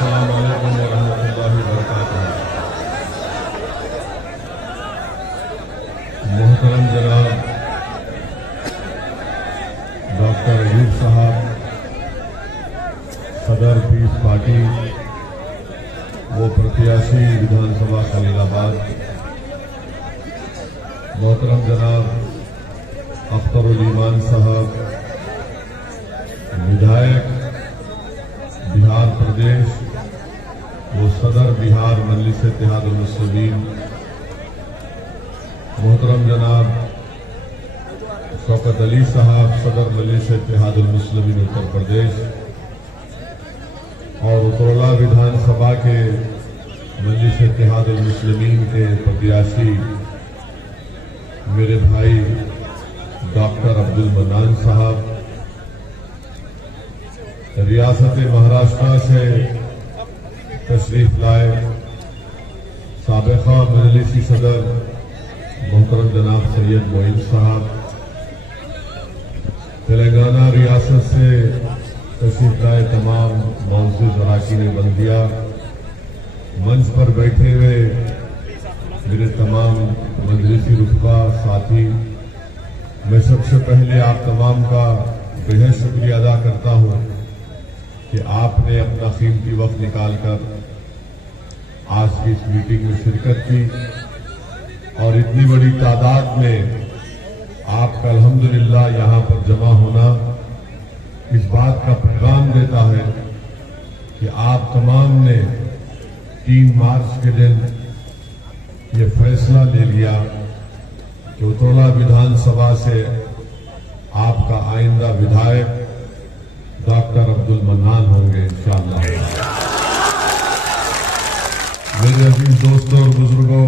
अस्सलामु अलैकुम वरहमतुल्लाहि वबरकातुहू। मोहतरम जनाब डॉक्टर अयूब साहब, सदर पीस पार्टी वो प्रत्याशी विधानसभा खलीलाबाद, मोहतरम जनाब अख्तरुल ईमान साहब, विधायक बिहार प्रदेश वो सदर बिहार मजलिस इत्तेहादुल मुस्लिमीन, मोहतरम जनाब शौकत अली साहब, सदर मजलिस इत्तेहादुल मुस्लिमीन उत्तर प्रदेश, और उत्तरला विधानसभा के मजलिस इत्तेहादुल मुस्लिमीन के प्रत्याशी मेरे भाई डॉक्टर अब्दुल मन्नान साहब, रियासत महाराष्ट्र से तशरीफ लाए साबिका मजलिसी सदर मोहतरम जनाब सैयद मोइन साहब, तेलंगाना रियासत से तशरीफ लाए तमाम मौजूद अरकान बल्दिया, मंच पर बैठे हुए मेरे तमाम मजलिसी रुतबा साथी, मैं सबसे पहले आप तमाम का बेहद शुक्रिया अदा करता हूं कि आपने अपना कीमती वक्त निकालकर आज की इस मीटिंग में शिरकत की और इतनी बड़ी तादाद में आपका अल्हम्दुलिल्लाह यहां पर जमा होना इस बात का पैगाम देता है कि आप तमाम ने 3 मार्च के दिन ये फैसला ले लिया कि उत्तरला विधानसभा से आपका आइंदा विधायक डॉक्टर अब्दुल मन्नान होंगे इंशाअल्लाह। मेरे अजीज दोस्तों और बुजुर्गों,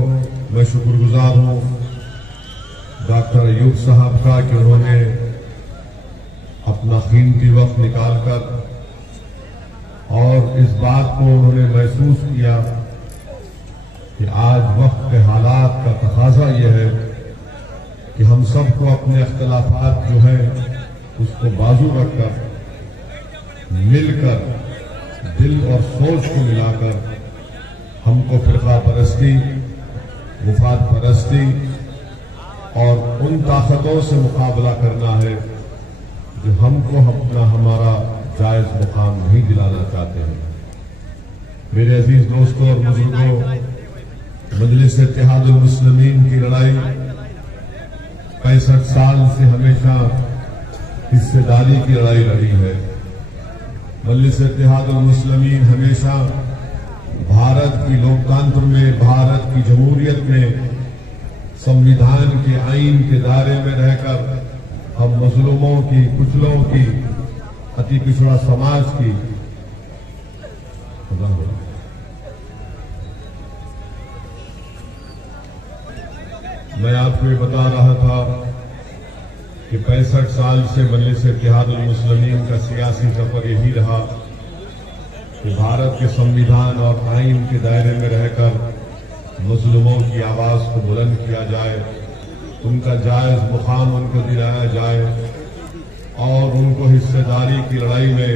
मैं शुक्रगुजार हूं डॉक्टर अयूब साहब का कि उन्होंने अपना कीमती वक्त निकालकर और इस बात को उन्होंने महसूस किया कि आज वक्त के हालात का तकाजा यह है कि हम सबको अपने अख्तिलाफात जो है उसको बाजू रखकर मिलकर दिल और सोच को मिलाकर हमको फिरका परस्ती, मुफाद परस्ती और उन ताकतों से मुकाबला करना है जो हमको अपना हमारा जायज मुकाम नहीं दिलाना चाहते हैं। मेरे अजीज दोस्तों और बुजुर्गों, मजलिस इत्तेहादुल मुस्लिमीन की लड़ाई 65 साल से हमेशा हिस्सेदारी की लड़ाई लड़ी है। मजलिस इत्तेहादुल मुस्लिमीन हमेशा भारत की लोकतंत्र में, भारत की जमहूरियत में संविधान के आईन के दायरे में रहकर हम मजलूमों की, कुचलों की, अति पिछड़ा समाज की मैं आपको ये बता रहा था कि 65 साल से मजलिस इत्तेहादुल मुस्लिमीन का सियासी सफर यही रहा कि भारत के संविधान और आईन के दायरे में रहकर मजलूमों की आवाज को बुलंद किया जाए, उनका जायज मुकाम उनको दिलाया जाए और उनको हिस्सेदारी की लड़ाई में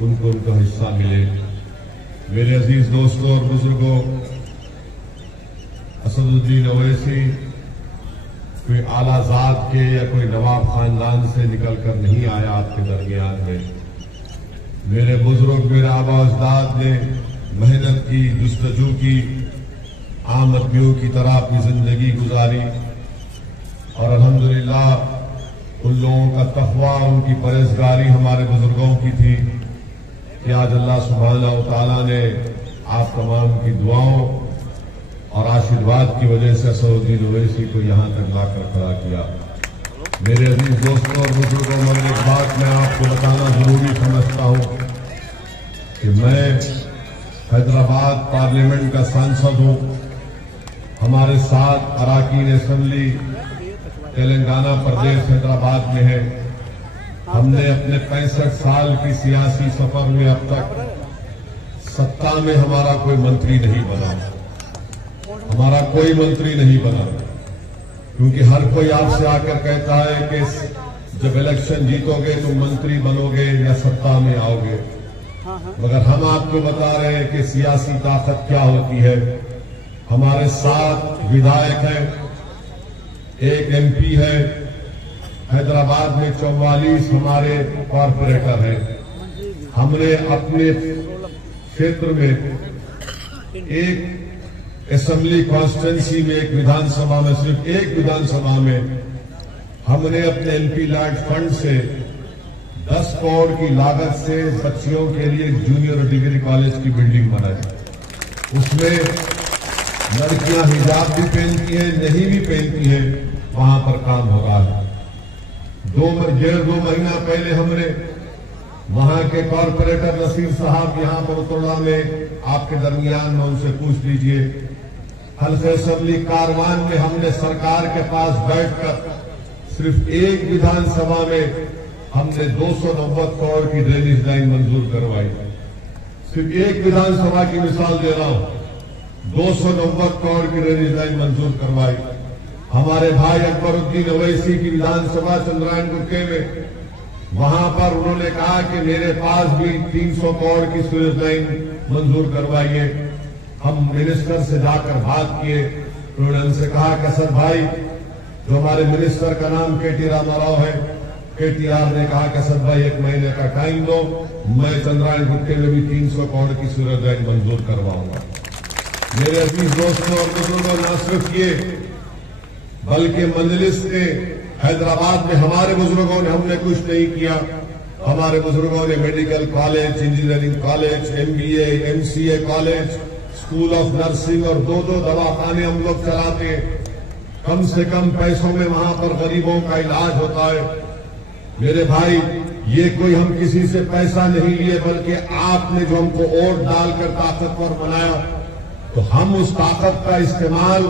उनको उनका हिस्सा मिले। मेरे अजीज दोस्तों और बुजुर्गों, असदुद्दीन ओवैसी कोई आला जात के या कोई नवाब खानदान से निकलकर नहीं आया आपके दरमियान में। मेरे बुजुर्ग, मेरे आबा अजदाद ने मेहनत की, जुस्तजू की, आम आदमियों की तरह अपनी जिंदगी गुजारी और अल्हम्दुलिल्लाह उन लोगों का तकवा, उनकी परहेजगारी हमारे बुजुर्गों की थी कि आज अल्लाह सुब्हानहू व तआला ने आप तमाम की दुआओं और आशीर्वाद की वजह से असदुद्दीन ओवैसी को यहां तक लाकर खड़ा किया। मेरे अजीज दोस्तों और बुजुर्गों, मगर एक बात मैं आपको बताना जरूरी समझता हूं कि मैं हैदराबाद पार्लियामेंट का सांसद हूं। हमारे 7 अरकान असेंबली तेलंगाना प्रदेश हैदराबाद में है। हमने अपने 65 साल की सियासी सफर में अब तक सत्ता में हमारा कोई मंत्री नहीं बना, हमारा कोई मंत्री नहीं बना, क्योंकि हर कोई आपसे आकर कहता है कि जब इलेक्शन जीतोगे तो मंत्री बनोगे या सत्ता में आओगे। मगर हम आपको बता रहे हैं कि सियासी ताकत क्या होती है। हमारे 7 विधायक हैं, 1 MP है, हैदराबाद में 44 हमारे कॉरपोरेटर हैं। हमने अपने क्षेत्र में एक असेंबली कॉन्स्टिट्यूंसी में, एक विधानसभा में, सिर्फ एक विधानसभा में हमने अपने MP लैंड फंड से 10 करोड़ की लागत से बच्चियों के लिए जूनियर डिग्री कॉलेज की बिल्डिंग बनाई। उसमें लड़कियां हिजाब भी पहनती हैं, नहीं भी पहनती हैं, वहां पर काम हो रहा है। 1.5-2 महीना पहले हमने वहां के कॉरपोरेटर नसीर साहब यहां पर उतरला में आपके दरमियान में, उनसे पूछ लीजिए, हल्के असेंबली कारवान में हमने सरकार के पास बैठकर सिर्फ एक विधानसभा में हमने 290 करोड़ की ड्रेनेज लाइन मंजूर करवाई। सिर्फ एक विधानसभा की मिसाल दे रहा हूं, 290 करोड़ की ड्रेनेज लाइन मंजूर करवाई। हमारे भाई अकबरुद्दीन ओवैसी की विधानसभा चंद्रायनपुर में, वहां पर उन्होंने कहा कि मेरे पास भी 300 करोड़ की सीवेज लाइन मंजूर करवाइए। हम मिनिस्टर से जाकर बात किए, उन्होंने हमसे कहा कि सर भाई, जो हमारे मिनिस्टर का नाम KT रामाराव है, KTR ने कहा कि सर भाई 1 महीने का टाइम दो, मैं चंद्रायनपुर में भी 300 करोड़ की सीवेज लाइन मंजूर करवाऊंगा। मेरे अजीज दोस्तों और बुजुर्गों, न सिर्फ ये बल्कि मजलिस ने हैदराबाद में हमारे बुजुर्गों ने, हमने कुछ नहीं किया, हमारे बुजुर्गों ने medical college, engineering college, MBA, MCA college, school of nursing और 2-2 दवाखाने हम लोग चलाते हैं। कम से कम पैसों में वहां पर गरीबों का इलाज होता है। मेरे भाई, ये कोई हम किसी से पैसा नहीं लिए, बल्कि आपने जो हमको वोट डालकर ताकतवर बनाया, तो हम उस ताकत का इस्तेमाल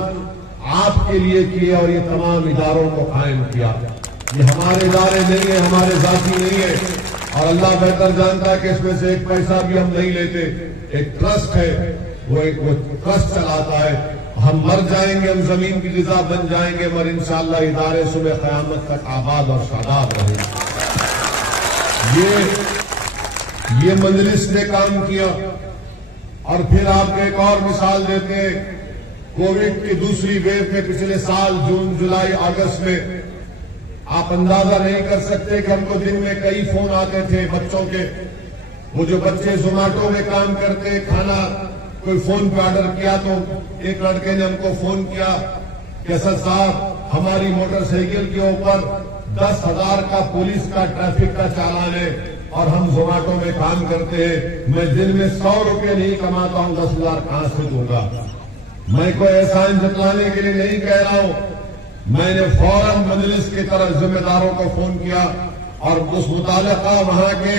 आपके लिए किए और ये तमाम इदारों को कायम किया। ये हमारे इदारे नहीं है, हमारे जाति नहीं है, और अल्लाह बेहतर जानता है कि इसमें से एक पैसा भी हम नहीं लेते। एक ट्रस्ट है, वो ट्रस्ट चलाता है। हम मर जाएंगे, हम जमीन की ग़िज़ा बन जाएंगे, मगर इंशाअल्लाह इदारे सुबह क़यामत तक आबाद और शादाब रहेंगे। ये मजलिस ने काम किया। और फिर आपको एक और मिसाल देते हैं, कोविड की दूसरी वेव में पिछले साल जून, जुलाई, अगस्त में आप अंदाजा नहीं कर सकते कि हमको दिन में कई फोन आते थे बच्चों के। वो जो बच्चे जोमेटो में काम करते, खाना कोई फोन पे ऑर्डर किया, तो एक लड़के ने हमको फोन किया कि सर साहब, हमारी मोटरसाइकिल के ऊपर 10,000 का पुलिस का ट्रैफिक का चालान है और हम जोमेटो में काम करते हैं। मैं दिन में 100 रुपये नहीं कमाता हूं, 10,000 कहां से दूंगा। मैं कोई एहसान जतलाने के लिए नहीं कह रहा हूं। मैंने फौरन मजलिस की तरफ जिम्मेदारों को फोन किया और उस मुतालिका वहां के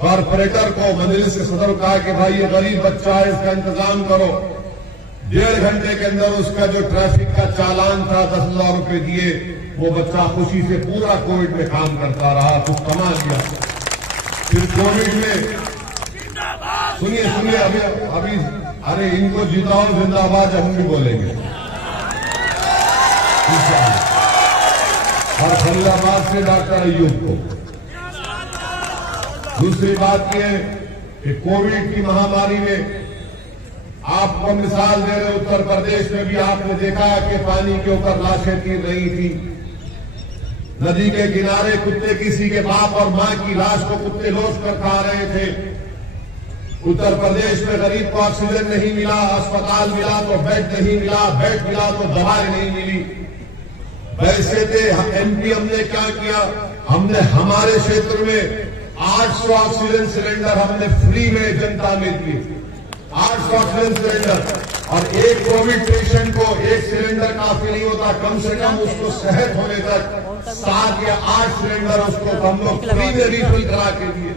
कॉरपोरेटर को, मजलिस के सदर को कहा कि भाई ये गरीब बच्चा है, इसका इंतजाम करो। 1.5 घंटे के अंदर उसका जो ट्रैफिक का चालान था 10,000 रुपये दिए। वो बच्चा खुशी से पूरा कोविड में काम करता रहा, कुछ कमा लिया। फिर कोविड में सुनिए अभी अरे इनको जिताओ जिंदाबाद हम भी बोलेंगे। और फरीदाबाद से डॉक्टर अय्यूब को। दूसरी बात यह कि कोविड की महामारी में आपको मिसाल दे रहे, उत्तर प्रदेश में भी आपने देखा कि पानी के ऊपर लाशें गिर रही थी। नदी के किनारे कुत्ते किसी के बाप और मां की लाश को कुत्ते लोच कर खा रहे थे। उत्तर प्रदेश में गरीब को ऑक्सीजन नहीं मिला, अस्पताल मिला तो बेड नहीं मिला, बेड मिला तो दवाएं नहीं मिली। वैसे थे MP हमने क्या किया, हमने हमारे क्षेत्र में 800 ऑक्सीजन सिलेंडर हमने फ्री में जनता में दिए। 800 ऑक्सीजन सिलेंडर, और एक कोविड पेशेंट को एक सिलेंडर काफी नहीं होता, कम से कम उसको सेहत होने तक 7 या 8 सिलेंडर उसको हम लोग फ्री में रिफिल करा के दिए।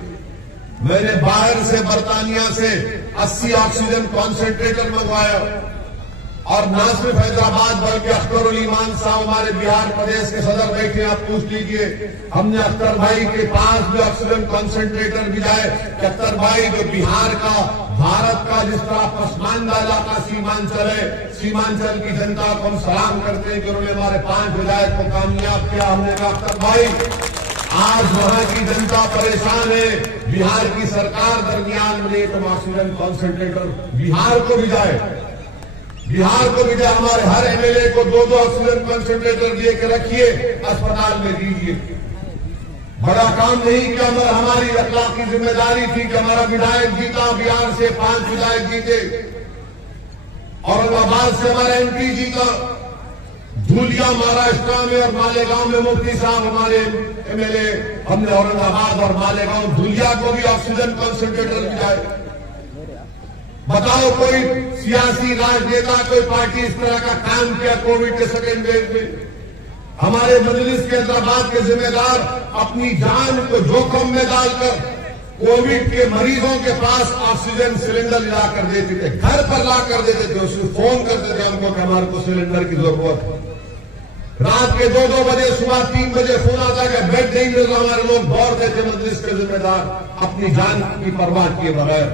मैंने बाहर से, बर्तानिया से 80 ऑक्सीजन कॉन्सेंट्रेटर मंगवाया। और न सिर्फ हैदराबाद बल्कि अख्तर ईमान साहब हमारे बिहार प्रदेश के सदर बैठे, आप पूछ लीजिए, हमने अख्तर भाई के पास भी ऑक्सीजन कॉन्सेंट्रेटर भिजाए कि अख्तर भाई जो बिहार का, भारत का जिस तरह पसमानदा इलाका सीमांचल है, सीमांचल की जनता को हम सलाम करते हैं कि उन्होंने हमारे 5 विधायक को कामयाब किया। हमने कहा अख्तर भाई आज वहां की जनता परेशान है। बिहार की सरकार दरमियान में तो ऑक्सीजन कॉन्सेंट्रेटर बिहार को भी जाए, हमारे हर एमएलए को 2-2 ऑक्सीजन कॉन्सेंट्रेटर दे के रखिए, अस्पताल में दीजिए। बड़ा काम नहीं किया, मगर हमारी अखलाकी जिम्मेदारी थी कि हमारा विधायक जीता, बिहार से 5 विधायक जीते, औरंगाबाद से हमारा एमपी जीता, धूलिया महाराष्ट्र में और मालेगांव में मुफ्ती साहब हमारे एमएलए, हमने औरंगाबाद और मालेगांव धूलिया को भी ऑक्सीजन कॉन्सेंट्रेटर दिलाए। बताओ कोई सियासी राजनेता, कोई पार्टी इस तरह का काम किया कोविड के सेकेंड वेव में? हमारे मजलिस के हैदराबाद के जिम्मेदार अपनी जान को जोखिम में डालकर कोविड के मरीजों के पास ऑक्सीजन सिलेंडर लाकर देते थे, घर पर लाकर देते थे, उसको फोन करते थे हमको कि हमारे को सिलेंडर की जरूरत है। रात के 2-2 बजे, सुबह 3 बजे फोन आता कि बेड नहीं मिल रहा, हमारे लोग दौड़ते थे मजलिस के जिम्मेदार अपनी जान की परवाह किए बगैर।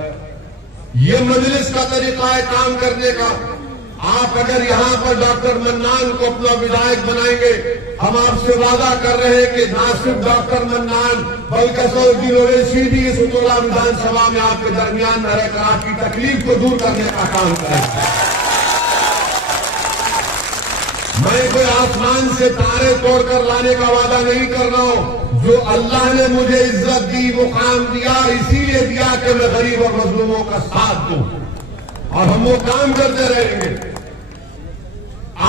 ये मजलिस का तरीका है काम करने का। आप अगर यहां पर डॉक्टर मन्नान को अपना विधायक बनाएंगे, हम आपसे वादा कर रहे हैं कि ना सिर्फ डॉक्टर मन्नान बल्कि सऊदी ओवैसी भी इस उतोला विधानसभा में आपके दरमियान में रहकर आपकी तकलीफ को दूर करने का काम करेंगे। मैं कोई आसमान से तारे तोड़कर लाने का वादा नहीं कर रहा हूं। जो अल्लाह ने मुझे इज्जत दी, मुकाम दिया, इसीलिए दिया कि मैं गरीब और मजलूमों का साथ दूं, और हम वो काम करते रहेंगे।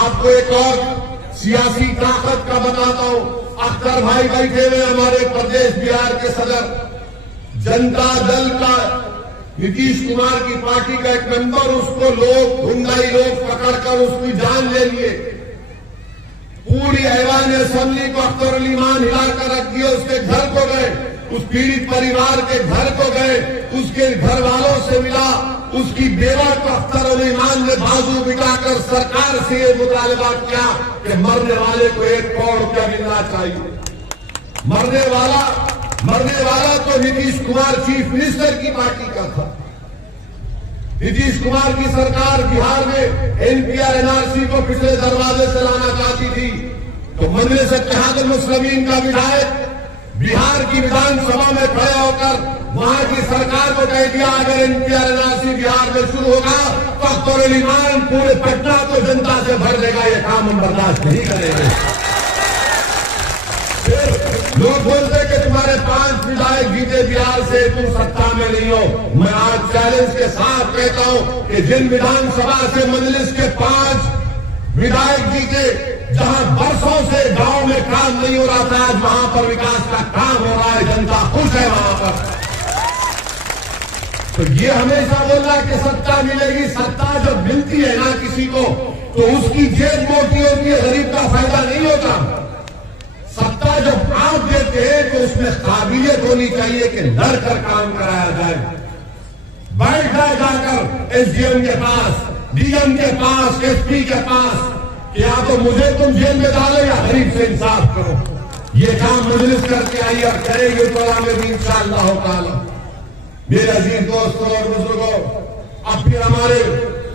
आपको एक और सियासी ताकत का बताता हूं। अख्तर भाई बैठे हुए हमारे प्रदेश बिहार के सदर, जनता दल का नीतीश कुमार की पार्टी का एक मेंबर, उसको लोग गुंडाई लोग पकड़कर उसकी जान ले लिए। पूरी ऐवान असेंबली को अख्तर अली मान हिलाकर रख दिया। उसके घर को गए, उस पीड़ित परिवार के घर को गए, उसके घर वालों से मिला, उसकी बेवा को अख्तर अली मान ने बाजू बिठाकर सरकार से ये मुतालबा किया कि मरने वाले को 1 करोड़ रुपया मिलना चाहिए। मरने वाला तो नीतीश कुमार चीफ मिनिस्टर की पार्टी का था। नीतीश कुमार की सरकार बिहार में एनपीआर एनआरसी को पिछले दरवाजे से लाना चाहती थी, तो मजलिस इत्तेहादुल मुस्लिमीन का विधायक बिहार की विधानसभा में खड़े होकर वहां की सरकार को कह दिया अगर एनपीआर एनआरसी बिहार में शुरू होगा तो अख्तर अली खान पूरे पटना को जनता से भर देगा। ये काम हम बर्दाश्त नहीं करेंगे। लोग बोलते कि तुम्हारे 5 विधायक जीते बिहार से, तुम सत्ता में नहीं हो। मैं आज चैलेंज के साथ कहता हूं कि जिन विधानसभा से मजलिस के 5 विधायक जीते, जहां बरसों से गांव में काम नहीं हो रहा था, आज वहां पर विकास का काम हो रहा है, जनता खुश है वहां पर। तो ये हमेशा बोलना कि सत्ता मिलेगी, सत्ता जब मिलती है ना किसी को तो उसकी जेब मोटी होती है, गरीब का फायदा नहीं होता। सत्ता जब आप देते हैं तो उसमें काबिलियत होनी चाहिए कि लड़कर काम कराया जाए। बैठ जाए जाकर एसडीएम के पास, डीएम के पास, एसपी के पास कि या तो मुझे तुम जेल में डालो या गरीब से इंसाफ करो। ये काम मजलिस करके आई और करेगी तोला में भी इंशाअल्लाह ताला। मेरे अजीज दोस्तों और बुजुर्गों, अब फिर हमारे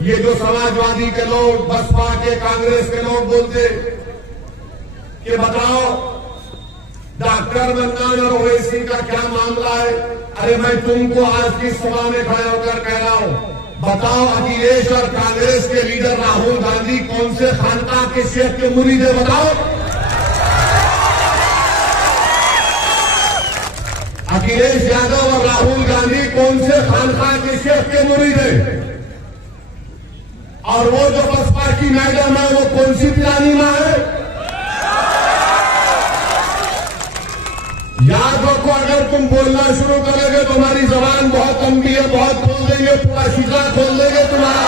ये जो समाजवादी के लोग, बसपा के, कांग्रेस के लोग बोलते कि बताओ डॉक्टर मन्नान और ओवैसी का क्या मामला है। अरे मैं तुमको आज की सभा में खड़े होकर कह रहा हूं, बताओ अखिलेश और कांग्रेस के लीडर राहुल गांधी कौन से खानकाह के शेख के मुरीद है? बताओ। अखिलेश यादव और राहुल गांधी कौन से खानकाह के शेख के मुरीद है? और वो जो बसपा की मैडम है वो कौन सी पिरानी मां है? याद रखो, अगर तुम बोलना शुरू करोगे तो हमारी जबान बहुत लंबी है, बहुत खोल देंगे, पूरा शीशा खोल देंगे तुम्हारा।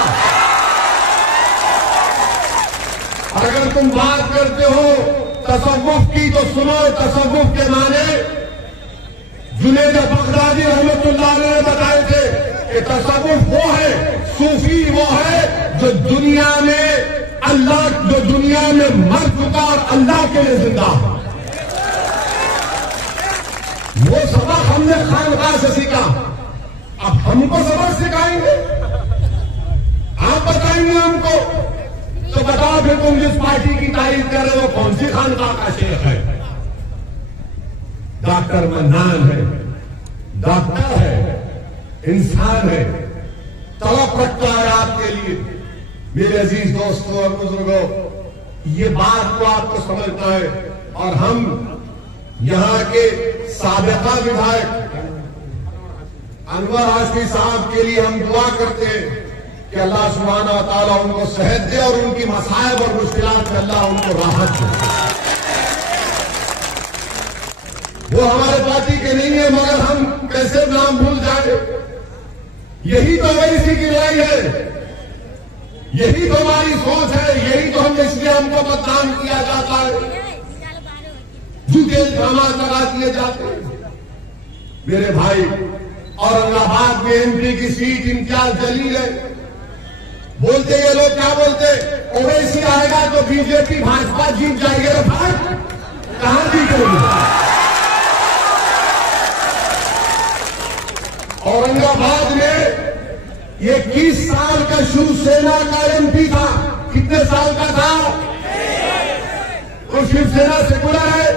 अगर तुम बात करते हो तसव्वुफ की तो सुनो। तसव्वुफ के माने जुनैद बगदादी रहमतुल्लाह अलैह ने बताए थे कि तसव्वुफ वो है, सूफी वो है जो दुनिया में मर चुका और अल्लाह के लिए जिंदा। वो सबक हमने खानकाह से सीखा, अब हमको सबक सिखाएंगे? आप बताएंगे हमको? तो बताओ फिर, तुम जिस पार्टी की तारीफ कर रहे हो कौन सी खानकाह का शेख है? डॉक्टर मन्नान है, डॉक्टर है, इंसान है, तड़प रखता है आपके लिए। मेरे अजीज दोस्तों और बुजुर्गों, ये बात तो आपको समझना है। और हम यहां के साबिका विधायक अनवर हाशमी साहब के लिए हम दुआ करते हैं कि अल्लाह सुब्हानहू व तआला उनको सेहत दे और उनकी मसाइब और मुश्किलात में अल्लाह उनको राहत दे। वो हमारे पार्टी के नहीं है, मगर हम कैसे नाम भूल जाए। यही तो वैसी की लड़ाई है, यही तो हमारी सोच है, यही तो हम इसलिए हमको बदनाम किया जाता है, झूठे ड्रामा लगा दिए जाते हैं। मेरे भाई, औरंगाबाद में एमपी की सीट इम्तियाज जलील है। बोलते ये लोग क्या बोलते, ओवैसी आएगा तो बीजेपी भाजपा जीत जाएगी। अरे भाई, कहां जीतेगी? औरंगाबाद में ये 21 साल का शिवसेना का एमपी था। कितने साल का था? वो शिवसेना सेकुलर है।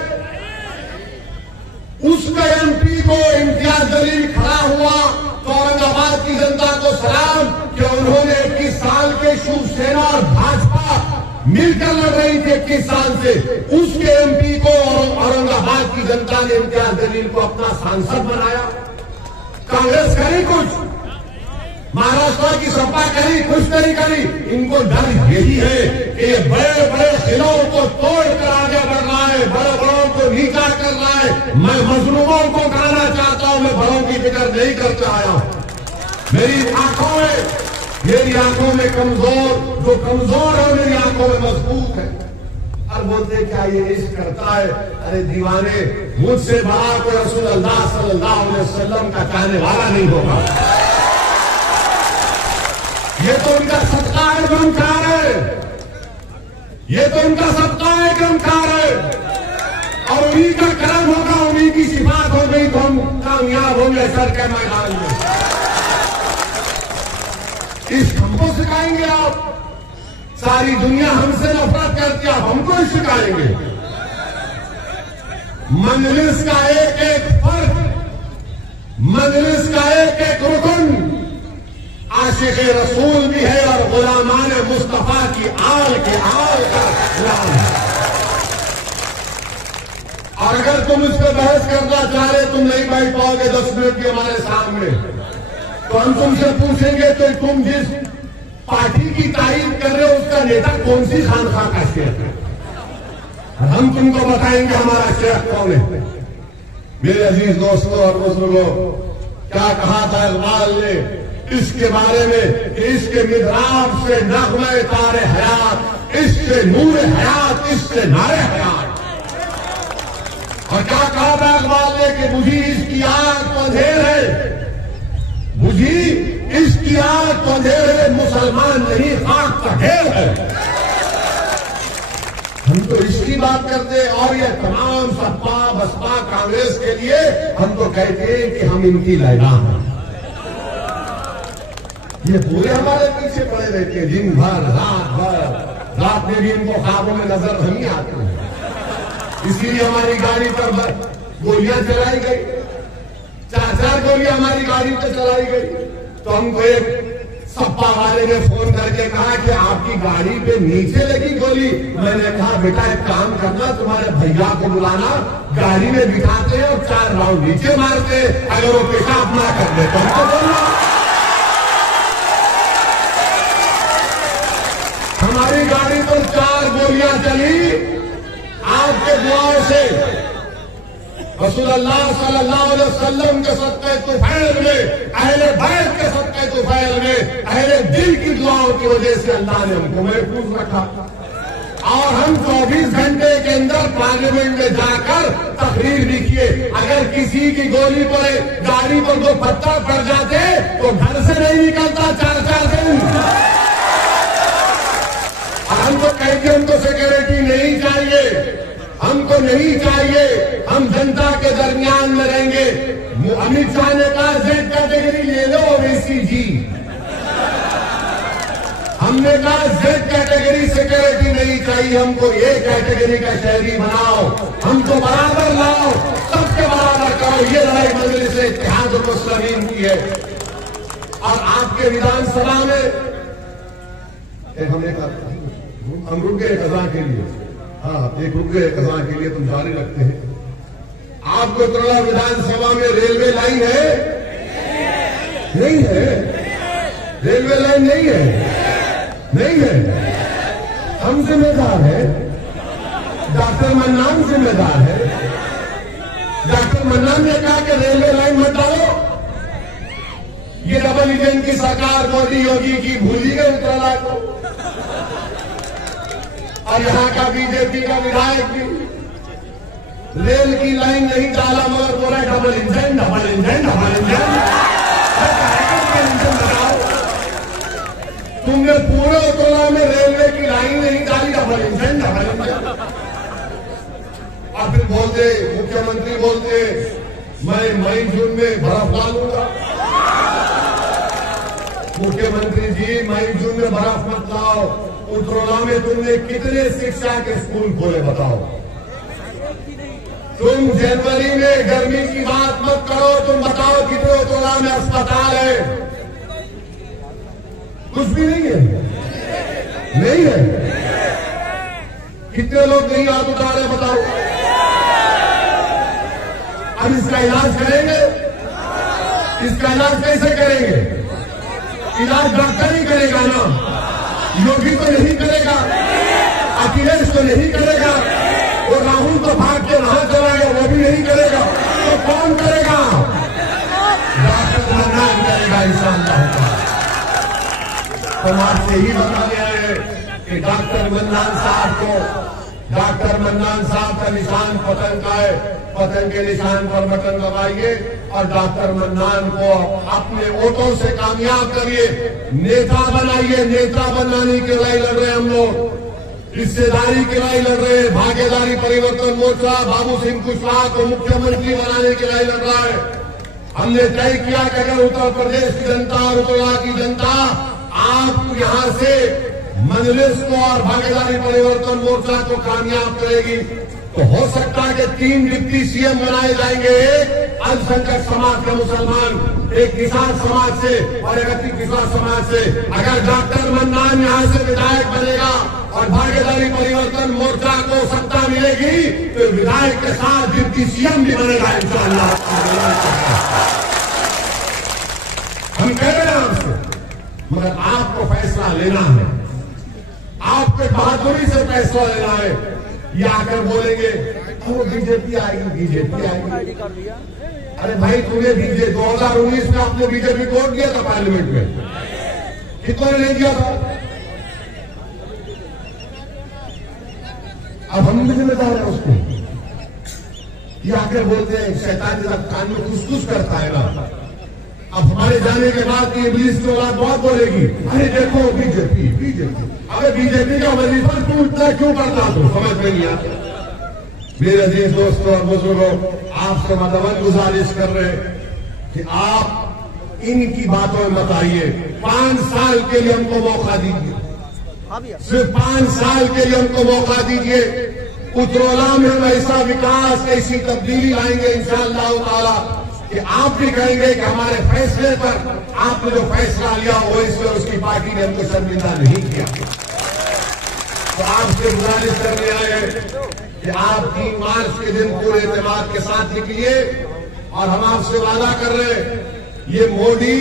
उसका एमपी को इम्तियाज जलील खड़ा हुआ तो औरंगाबाद की जनता को सलाम कि उन्होंने 21 साल के शिवसेना और भाजपा मिलकर लड़ रही थी 21 साल से, उसके एमपी को औरंगाबाद की जनता ने इम्तियाज जलील को अपना सांसद बनाया। कांग्रेस करी कुछ, महाराष्ट्र की सपा करी, कुछ नहीं करी। इनको डर यही है कि ये बड़े बड़े खिलों को तोड़कर आगे बढ़ रहा है, बड़े बड़ों को नीचा कर रहा है। मैं मजलूमों को कराना चाहता हूं, मैं बड़ों की फिक्र नहीं करते आया हूं। मेरी आंखों में कमजोर, जो कमजोर है मेरी आंखों में मजबूत है। और बोलते क्या ये इश्क करता है? अरे दीवाने, मुझसे बड़ा कोई रसूल अल्लाह सल्लल्लाहु अलैहि वसल्लम का चाहने वाला नहीं होगा। ये तो उनका सदका है जो हम खा रहे हैं, ये तो उनका सदका है जो हम खा रहे हैं। और उन्हीं का कर्म होगा, उन्हीं की सिफात हो गई तो हम कामयाब होंगे सर के मैदान में। इश्क हमको सिखाएंगे आप? सारी दुनिया हमसे नफरत करती है, आप हमको सिखाएंगे? मजलिस का एक एक फर्क, मजलिस का एक एक रुकन आशिक रसूल भी है और गुलामान मुस्तफा की आल के आल का गुलाम है। और अगर तुम इस पर बहस करना चाह रहे, तुम नहीं बैठ पाओगे 10 मिनट के हमारे सामने, तो हम तुमसे पूछेंगे तो तुम जिस पार्टी की तारीफ कर रहे हो उसका नेता कौन सी खानखा का शेख है, हम तुमको बताएंगे हमारा शेख कौन है। मेरे अजीज दोस्तों और बुजुर्गों, क्या कहा था इकबाल ने इसके बारे में कि इसके मिदराब से नग़्मे तारे हयात, इससे नूर हयात, इससे नारे हयात। और क्या कहा था इकबाल ने कि बुझी इसकी आग तो अंधेर है, बुझी इसकी आग तो अंधेर है, मुसलमान नहीं खाक का ढेर है। हम तो इसकी बात करते और ये तमाम सपा बसपा कांग्रेस के लिए हम तो कहते हैं कि हम इनकी लैला हैं। ये पूरे हमारे पीछे पड़े रहते हैं दिन भर रात भर, रात में भी इनको ख्वाबों में नजर नहीं आते हैं। इसीलिए हमारी गाड़ी पर गोलियां चलाई गई, 4-4 गोलियां हमारी गाड़ी पर चलाई गई। तो हमको एक सपा वाले ने फोन करके कहा कि आपकी गाड़ी पे नीचे लगी गोली। मैंने कहा बेटा एक काम करना, तुम्हारे भैया को बुलाना, गाड़ी में बिठाते हैं और 4 राउंड नीचे मारते, अगर वो पेशाब ना कर दे तो हमको बोलना। हमारी गाड़ी पर 4 गोलियां चली, आपके दुआओं से रसूलुल्लाह सल्लल्लाहु अलैहि वसल्लम के सदक़े तुफैल में, अहले बैत के सदक़े तुफैल में, अहले दिल की दुआओं की वजह से अल्लाह ने हमको महफूज रखा। और हम 24 घंटे के अंदर पार्लियामेंट में जाकर तकरीर भी किए। अगर किसी की गोली पड़े, गाड़ी पर 2 पत्थर पड़ जाते तो घर से नहीं निकलता 4-4 दिन। हमको कहते हमको सिक्योरिटी नहीं चाहिए, हमको नहीं चाहिए, हम जनता के दरमियान में रहेंगे। अमित शाह ने कहा Z कैटेगरी ले लो ओवैसी जी, हमने कहा Z कैटेगरी सिक्योरिटी नहीं चाहिए, हमको A कैटेगरी का शहरी बनाओ, हमको बराबर लाओ, सबके और ये लड़ाई मजलिस इत्तेहाद मुस्लिमीन की है। और आपके विधानसभा में हम रुक गए कज़ा के लिए, हाँ एक रुक गए कज़ा के लिए, तुम जारी रखते हैं। आपको तुरला विधानसभा में रेलवे लाइन है? नहीं है, रेलवे लाइन नहीं है, नहीं है। हम जिम्मेदार है, डॉक्टर मन्नान जिम्मेदार है। डॉक्टर मन्नान ने कहा कि रेलवे लाइन मत डालो। ये डबल इंजन की सरकार मोदी योगी की भूली गई उत्तराला को, और यहां का बीजेपी का विधायक भी रेल की लाइन नहीं डाला, मगर बोला double engine double engine double engine. Engine बनाओ, तुमने पूरे उत्तराला में रेलवे की लाइन नहीं डाली, डबल इंजन डबल इंजन। और फिर बोलते मुख्यमंत्री बोलते मैं मई जून में बर्फ डालूंगा। मुख्यमंत्री जी मई जून में बर्फ मत लाओ। उत्तरोला में तुमने कितने शिक्षा के स्कूल खोले बताओ? तुम जनवरी में गर्मी की बात मत करो, तुम बताओ कितने उत्तरोला में अस्पताल है? कुछ भी नहीं है, नहीं है। कितने लोग नहीं हाथ उठा रहे बताओ? अब इसका इलाज करेंगे? इसका इलाज कैसे करेंगे? इलाज डॉक्टर ही करेगा ना, योगी तो नहीं करेगा, अखिलेश तो नहीं करेगा, और राहुल तो भाग के वहां चला गया, वो भी नहीं करेगा। तो कौन करेगा? डॉक्टर मन्नान करेगा इंशाअल्लाह। हम आपसे ही बताने आए हैं कि डॉक्टर मन्नान साहब को, डॉक्टर मन्नान साहब का निशान पतंग का है, पतंग के निशान पर बटन दबाइए और डॉक्टर मन्नान को अपने वोटों से कामयाब करिए, नेता बनाइए। नेता बनाने की लड़ाई लड़ रहे हैं हम लोग, हिस्सेदारी की लड़ाई लड़ रहे हैं। भागीदारी परिवर्तन मोर्चा बाबू सिंह कुशवाहा को मुख्यमंत्री बनाने की लड़ाई लड़ रहा है। हमने तय किया कि अगर उत्तर प्रदेश की जनता और उत्तराला की जनता आप यहां से मजलिस को और भागीदारी परिवर्तन मोर्चा को कामयाब करेगी, तो हो सकता है कि 3 डिप्टी सीएम बनाए जाएंगे। एक अल्पसंख्यक समाज के मुसलमान, एक किसान समाज से और एक किसान समाज से। अगर डॉक्टर मन्नान यहां से विधायक बनेगा और भागीदारी परिवर्तन मोर्चा को सत्ता मिलेगी, तो विधायक के साथ डिप्टी सीएम भी बनेगा इंशाअल्लाह। हम कह रहे हैं आपसे, मगर आपको फैसला लेना है, आपको बहादुरी से फैसला लेना है। ये आकर बोलेंगे वो बीजेपी आएगी, बीजेपी आएगी। अरे भाई तुम्हें बीजेपी 2019 में आपने बीजेपी को वोट दिया था पार्लियामेंट में, कितनों ने नहीं दिया था? अब हम भी जिम्मेदार हैं उसको। ये आकर बोलते हैं शैतान जब कान में कुछ करता है ना, अब हमारे जाने के बाद इब्लीस की औलाद बहुत बोलेगी, अरे देखो बीजेपी बीजेपी। अरे बीजेपी का वजीफा तू इतना क्यों करता, तू समझ में नहीं आता। मेरे अजीज दोस्तों और बुजुर्गों, आपसे मदद गुजारिश कर रहे कि आप इनकी बातों में मत आइए। 5 साल के लिए हमको मौका दीजिए, सिर्फ 5 साल के लिए हमको मौका दीजिए। उत्तरोला में हम ऐसा विकास, ऐसी तब्दीली लाएंगे इंशाअल्लाह ताला कि आप भी कहेंगे कि हमारे फैसले पर आपने जो फैसला लिया वो इसमें उसकी पार्टी ने हमको शर्मिंदा नहीं किया। तो आपसे गुजारिश करने आए हैं कि आप 3 मार्च के दिन पूरे एतमाद के साथ निकलिए, और हम आपसे वादा कर रहे हैं ये मोदी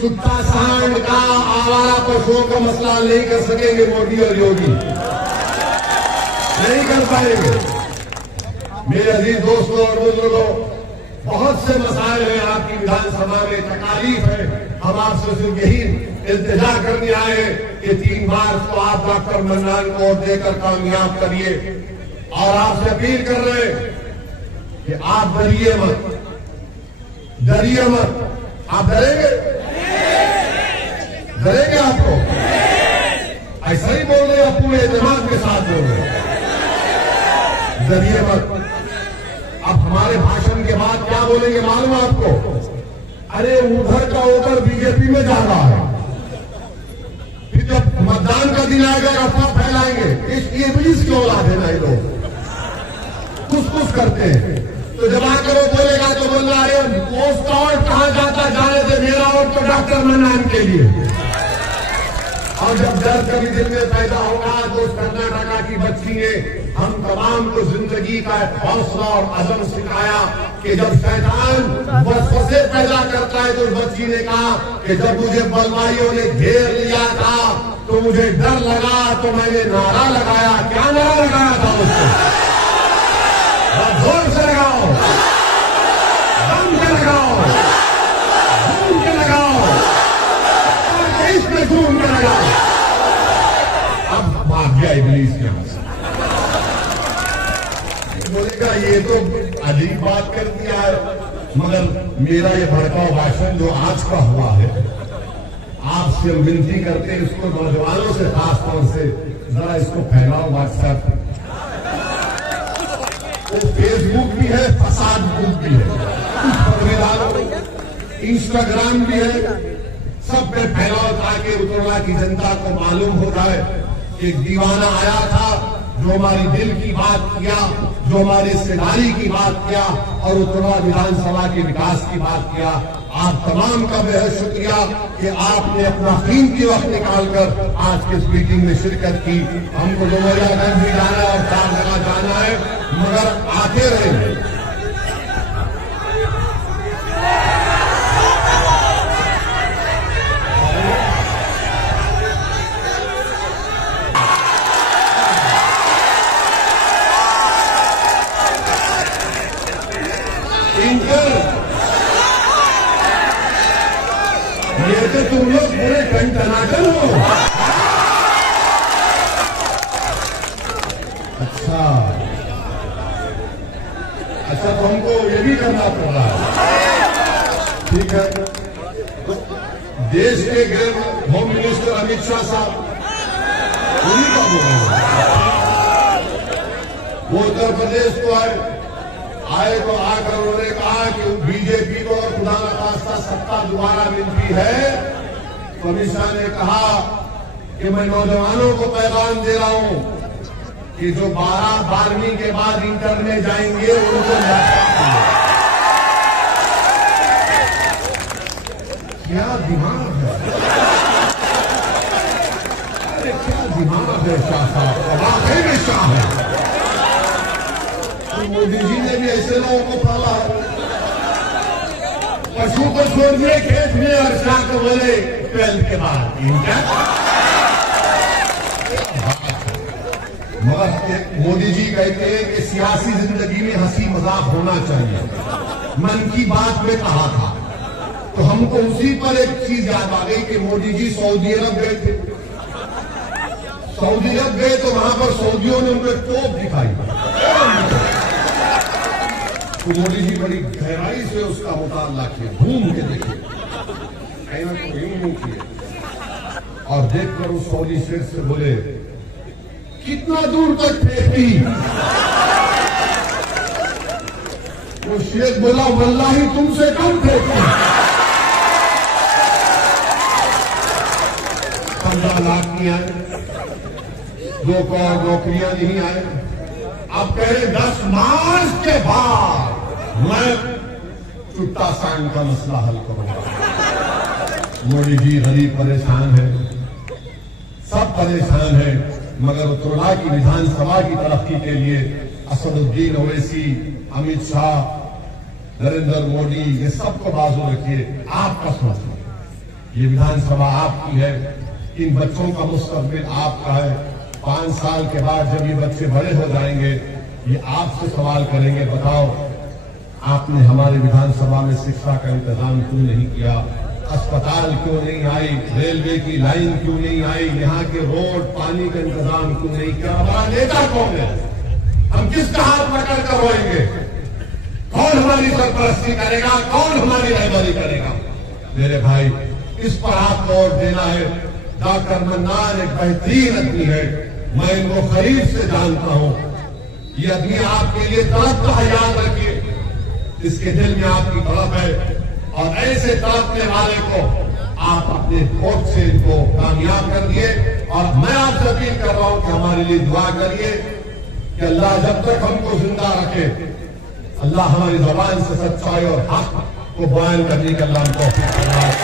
सुट्टा सांड का, आवारा पशुओं का मसला नहीं कर सकेंगे। मोदी और योगी नहीं कर पाएंगे। मेरे अजीज दोस्तों और बुजुर्गों, बहुत से मसाइल हैं आपकी विधानसभा में, तकालीफ है। हम आपसे सिर्फ यही इल्तिजा करने आए हैं कि 3 मार्च को आप डॉक्टर मन्नान को वोट देकर कामयाब करिए, और आपसे अपील कर रहे हैं कि आप डरिए मत, डरिए मत। आप डरेंगे? डरेंगे आपको? ऐसा ही बोल रहे हैं, पूरे एतमाद के साथ बोल रहे हैं, डरिए मत। अब हमारे भाषण के बाद क्या बोलेंगे मालूम आपको? अरे उधर का वोटर बीजेपी में जा रहा है, फिर जब मतदान का दिन आएगा अफवाह फैलाएंगे। इस इब्लीस की औलाद है ना ये लोग, कुछ करते हैं। तो जब आकर वो बोलेगा तो बोलना, अरे उसका वोट कहां जाता, जाने से मेरा वोट तो डॉक्टर मन्नान के लिए। और जब दर्द कभी दिल में पैदा होगा तो उस कर्नाटका की बच्ची ने हम तमाम को जिंदगी का एक हौसला और अज़म सिखाया कि जब शैतान वसवसे पैदा करता है, तो उस बच्ची ने कहा कि जब मुझे बलवाइयों ने घेर लिया था तो मुझे डर लगा, तो मैंने नारा लगाया। क्या नारा लगाया था उसको? जोर से लगाओ, दम के लगाओ, घूम के लगाओ, इसमें घूम के लगाओ। अब भाग गया इब्लीस के हाथ से। बोलेगा ये तो अजीब बात कर दिया है, मगर मेरा ये भड़काऊ भाषण जो आज का हुआ है, आपसे विनती करते हैं इसको नौजवानों से खास तौर से जरा इसको फैलाओ। व्हाट्सएप, वो फेसबुक भी है, फसाद बुक भी है, इंस्टाग्राम भी है, सब पे फैलाओ ताकि उत्तरला की जनता को मालूम हो जाए कि एक दीवाना आया था जो हमारी दिल की बात किया, जो हमारी रिश्तेदारी की बात किया और उत्तरला विधानसभा के विकास की बात किया। आप तमाम का बेहद शुक्रिया कि आपने अपना कीमती वक्त निकालकर आज के इस मीटिंग में शिरकत की। हमको डुमरियागंज भी जाना है और 4 जगह जाना है, मगर आते रहेंगे। ये तो तुम लोग पूरे टनाटन हो। अच्छा तो हमको ये भी करना पड़ रहा है, ठीक है। देश के गृह होम मिनिस्टर अमित शाह साहब उन्हीं का बोल रहे हैं, वो उत्तर प्रदेश को आए तो आकर उन्होंने कहा कि बीजेपी को खुदा न खास्ता सत्ता दोबारा मिलती है, तो अमित शाह ने कहा कि मैं नौजवानों को पैगाम दे रहा हूं कि जो 12वीं के बाद इंटर में जाएंगे उनको क्या दिमाग है, अरे क्या दिमाग है शाह साहब, वाकई में शाह है। मोदी जी ने भी ऐसे लोगों को पाला है। पशु को छोड़ दिए खेत में और शाह को बोले 12 के बाद इंटर। मगर मोदी जी कहते हैं कि सियासी जिंदगी में हंसी मजाक होना चाहिए। मन की बात में कहा था, तो हमको उसी पर एक चीज याद आ गई कि मोदी जी सऊदी अरब गए थे। सऊदी अरब गए तो वहां पर सऊदियों ने उनको तोप दिखाई, तो मोदी जी बड़ी गहराई से उसका मुताला किए, घूम के देखे, कहना तो यूं किए और देखकर उस सऊदी शेख से बोले कितना दूर तक फेंकी। वो शेख बोला वल्लाही तुमसे कम फेंकी। 15 लाख नहीं आए, 2 करोड़ नौकरियां नहीं आए। अब कह रहे 10 मार्च के बाद मैं चुट्टा सांग का मसला हल करूंगा। मोदी जी गरीब परेशान है, सब परेशान है, मगर उत्तरला की विधानसभा की तरक्की के लिए असदुद्दीन ओवैसी, अमित शाह, नरेंद्र मोदी, ये सबको बाजू रखिए। आपका सोचना, ये विधानसभा आपकी है, इन बच्चों का मुस्तकबिल आपका है। 5 साल के बाद जब ये बच्चे बड़े हो जाएंगे, ये आपसे सवाल करेंगे, बताओ आपने हमारे विधानसभा में शिक्षा का इंतजाम क्यों नहीं किया, अस्पताल क्यों नहीं आई, रेलवे की लाइन क्यों नहीं आई, यहाँ के रोड पानी का इंतजाम क्यों नहीं किया, हमारा नेता कौन है, हम किसका हाथ पकड़ कर रोएंगे, कौन हमारी सरपरस्ती करेगा, कौन हमारी रहबरी करेगा। मेरे भाई, इस पर आपको वोट देना है। डॉक्टर मन्नान एक बेहतरीन आदमी है, मैं इनको करीब से जानता हूं। ये आदमी आपके लिए तड़पता है, याद रखिए, इसके दिल में आपकी तड़प है, और ऐसे तड़पने वाले को आप अपने वोट से इनको कामयाब कर दिए। और मैं आपसे अपील कर रहा हूं कि हमारे लिए दुआ करिए कि अल्लाह जब तक हमको जिंदा रखे अल्लाह हमारी ज़बान से सच्चाई और हक को बयान करने का अल्लाह हमको